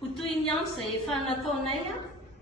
ho toy ny andro izay efa nataonay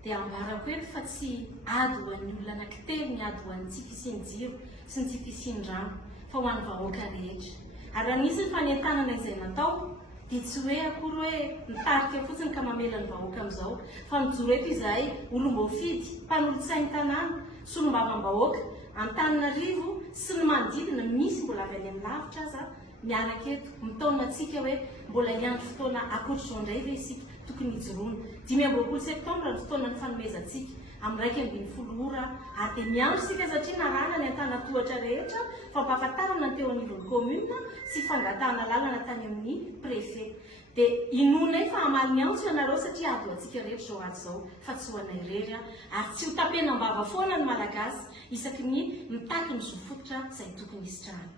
dia ambarako eto fa tsy ady ho an'ny olona anankitelo ny ady ho an'ny tsy fisian-jiro sy ny tsy fisian-drano fa ho an'ny vahoaka rehetra. Ary anisany fanentanana izay natao dia tsy hoe akory hoe mitarika fotsiny ka mamela ny vahoaka amin'izao, fa mijoro eto izahay olom-boafidy, mpanolotsainy tanàna, solombavam-bahoaka, Antananarivo sy ny manodidina misy mbola avy any amin'ny lavitra aza miaraka eto mitaona antsika hoe mbola hiandry fotoana akoatr'izao indray ve isika tokony hijoroana. 5 septambra ny fotoana ny fanomezantsika amin'ny 20 ora ary dia miandro isika satria narana ny antanatohatra rehetra fampahafantarana ny teo anivon'ny commune sy fangatahana lalana tany amin'ny préfet. Dia inonay fa hamaly ny antso ianareo satria ady ho antsika rehetra zao ady izao fa tsy ho anay irery ary tsy ho tapenam-bava foana ny malagasy isaky ny mitaky ny zofototra izay tokony hisitrahana.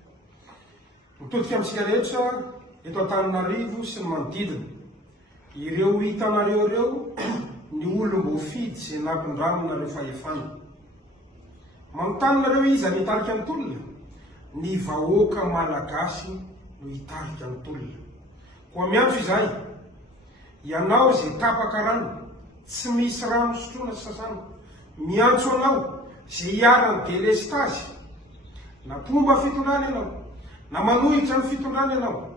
Mitodika amintsika rehetra eto Antananarivo sy ny manodidina, ireo hitanareo ireo ny olom-boafidy izay nampindramina fahefana. Manontany nareo izy any hitarika ny tolona, ny vahoaka malagasy no hitarika ny tolona. Koa miantso izahay, ianao izay tapaka rano, tsy misy rano sotroina sy sasana, miantso anao izay hiarany delestazy, na pomba fitondrana ianao, na manohitra ny fitondrana ianao,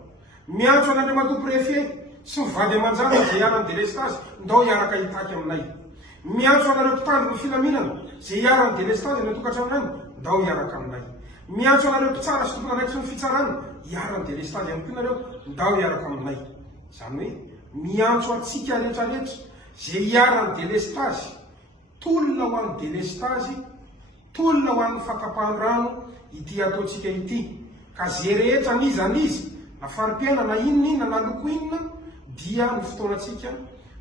miantso an'andre mato préfet sy mivady aman-jana izay hiarany delestazy, ndao hiaraka hitaky aminay. Miantso anareo mpitandro ny filaminana izay hiarany delestazy ny tokantrano, ndao hiaraka aminay. Miantso anareo mpitsara sy tompona anaiky sy ny fitsarana, hiarany delestazy ihany koa nareo, ndao hiaraka aminay. Izany hoe miantso antsika rehetrarehetra izay hiarany delestazy, tolona ho an'ny delestazy, tolona ho an'ny fakapahan-drano ity ataontsika ity. Ka zay rehetra niza n'izy na farim-piaina na inona na loko inona dia ny fotoanantsika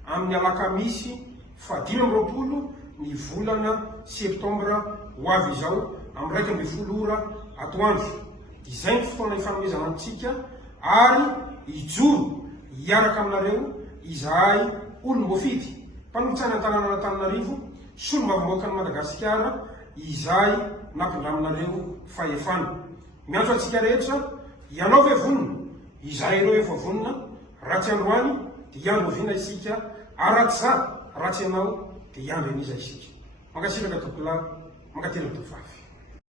amin'ny alakamisy 5 ny volana septambra ho avy izao amin'ny 12 ora atoandro. Izay ny fotoana ifanomezana antsika ary ijoro hiaraka aminareo izahay olom-boafidy, mpanolotsaina an-tanàna Antananarivo, solombavam-bahoaka ny Madagasikara, izahay nampindraminareo fahefana. Miantso antsika rehetra, ianao ve vonona, izahay ireo efa vonona, ratsy androany dia iandro oviana isika, aratsy ratsy ianao dia iandro aniza isika. Mankasitraka tompolahy, mankatena tovavy.